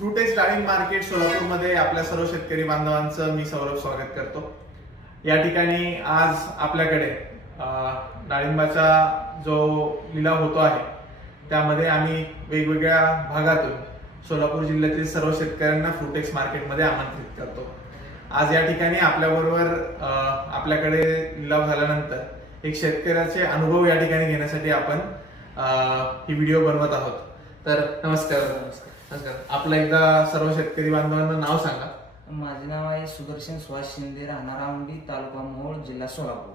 डाळिंब मार्केट सोलापूरमध्ये आपल्या सर्व शेतकरी बांधवांचं मी सौरभ स्वागत करतो. या ठिकाणी आज आपल्याकडे डाळिंबाचा जो लिलाव होतो आहे त्यामध्ये आम्ही वेगवेगळ्या भागातून सोलापूर जिल्ह्यातील सर्व शेतकऱ्यांना फ्रुटेक्स मार्केटमध्ये आमंत्रित करतो. आज या ठिकाणी आपल्याबरोबर आपल्याकडे लिलाव झाल्यानंतर एक शेतकऱ्याचे अनुभव या ठिकाणी घेण्यासाठी आपण ही व्हिडिओ बनवत आहोत. तर नमस्कार नमस्कार आपलं एकदा सर्व शेतकरी बांधवांना नाव सांगा. माझे नाव आहे सुदर्शन सुहास शिंदे राहणार आंबी तालुका मोहोळ जिल्हा सोलापूर.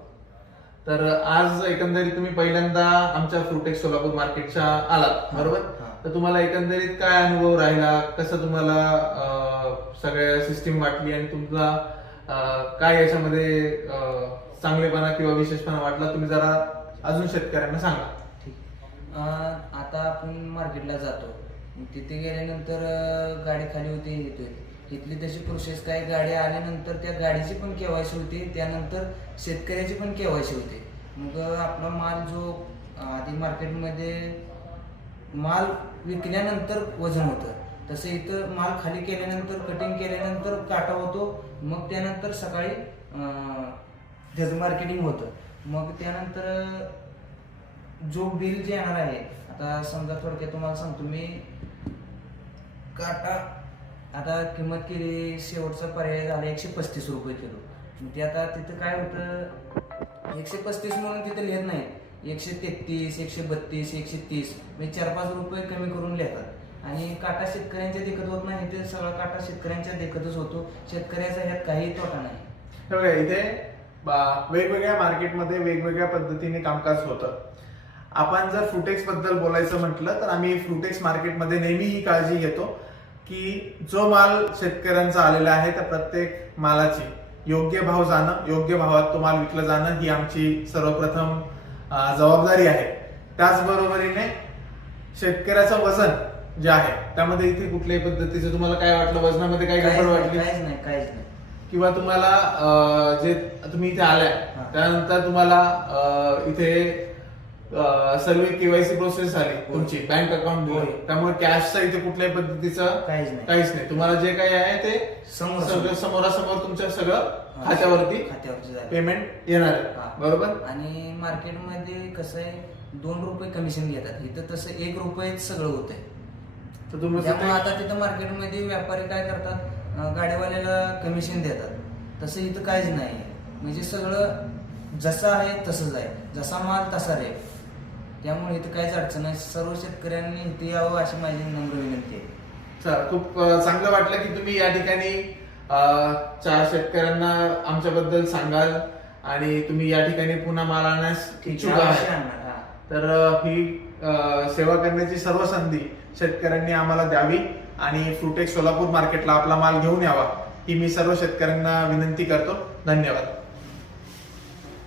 तर आज एकंदरीत तुम्ही पहिल्यांदा आमच्या फ्रुटेक्स सोलापूर मार्केटच्या आलात बरोबर? हा. तर तुम्हाला एकंदरीत काय अनुभव राहिला? कसं तुम्हाला अं, सगळ्या सिस्टीम वाटली आणि तुमचा अं, काय याच्यामध्ये अं, चांगलेपणा किंवा विशेषपणा वाटला? तुम्ही जरा अजून शेतकऱ्यांना सांगा. ठीक. अं, आता आपण मार्केटला जातो. तिथे गेल्यानंतर गाडी खाली होती येतोय. तिथली तशी प्रोसेस काय गाडी आल्यानंतर त्या गाडीची पण केवायसी होती त्यानंतर शेतकऱ्याची पण केवायसी होती. मग आपला माल जो आधी मार्केटमध्ये माल विकल्यानंतर वजन होतं. तसं इथं माल खाली केल्यानंतर कटिंग केल्यानंतर काटा होतो. मग त्यानंतर सकाळी त्याचं मार्केटिंग होतं. मग त्यानंतर जो बिल जे येणार आहे आता समजा थोडक्यात तुम्हाला सांगतो मी काटा आता किंमत केली शेवटचा पर्याय झाला एकशे पस्तीस रुपये किलो. ते आता तिथं काय होतं एकशे पस्तीस म्हणून तिथं लिहित नाही. एकशे तेहतीस एकशे बत्तीस एकशे तीस म्हणजे चार पाच रुपये कमी करून लिहितात. आणि काटा शेतकऱ्यांच्या देखत होत नाही ते सगळा काटा शेतकऱ्यांच्या देखतच होतो. शेतकऱ्याचा ह्यात काही तोटा नाही. इथे वेगवेगळ्या मार्केटमध्ये वेगवेगळ्या पद्धतीने कामकाज होतं. आपण जर फ्रुटेक्सबद्दल बोलायचं म्हटलं तर आम्ही फ्रुटेक्स मार्केटमध्ये नेहमी ही काळजी घेतो की जो माल शेतकऱ्यांचा आलेला आहे त्या प्रत्येक मालाची योग्य भाव जाणं योग्य भावात तो माल विकला जाणं ही आमची सर्वप्रथम जबाबदारी आहे. त्याचबरोबरीने शेतकऱ्याचं वजन जे आहे त्यामध्ये इथे कुठल्याही पद्धतीचं तुम्हाला काय वाटलं? वजनामध्ये काही गडबड वाटली? काहीच नाही काहीच नाही. किंवा तुम्हाला जे तुम्ही इथे आलाय. त्यानंतर तुम्हाला इथे सर्व केवायसी प्रोसेस झाली तुमची बँक अकाउंट. त्यामुळे कॅशचा इथे कुठल्याही पद्धतीचं काहीच नाही. काहीच नाही. तुम्हाला जे काही आहे ते सगळं समोरासमोर तुमच्या सगळं. खात्यावरती खात्यावरती पेमेंट येणार. आहे. बरोबर? आणि मार्केटमध्ये कसं आहे दोन रुपये कमिशन घेतात. इथं तसं एक रुपये सगळं होतंय तर तुम्ही त्यामुळे आता तिथं मार्केटमध्ये व्यापारी काय करतात अं, गाडीवाल्याला कमिशन देतात. तसं इथं काहीच नाही म्हणजे सगळं जसं आहे तसंच आहे. जसा माल तसा रे त्यामुळे इथं काहीच अडचण नाही. सर्व शेतकऱ्यांनी इथे यावं अशी माझी नम्र विनंती आहे. चला, खूप अं, चांगलं वाटलं की तुम्ही या ठिकाणी अं, चार शेतकऱ्यांना आमच्याबद्दल सांगाल आणि तुम्ही या ठिकाणी पुन्हा माल आणण्यास इच्छुक अवश्य आहात आणणार, हा. तर अ, ही अ, सेवा करण्याची सर्व संधी शेतकऱ्यांनी आम्हाला द्यावी आणि फ्रुटेक सोलापूर मार्केटला आपला माल घेऊन यावा ही मी सर्व शेतकऱ्यांना विनंती करतो. धन्यवाद.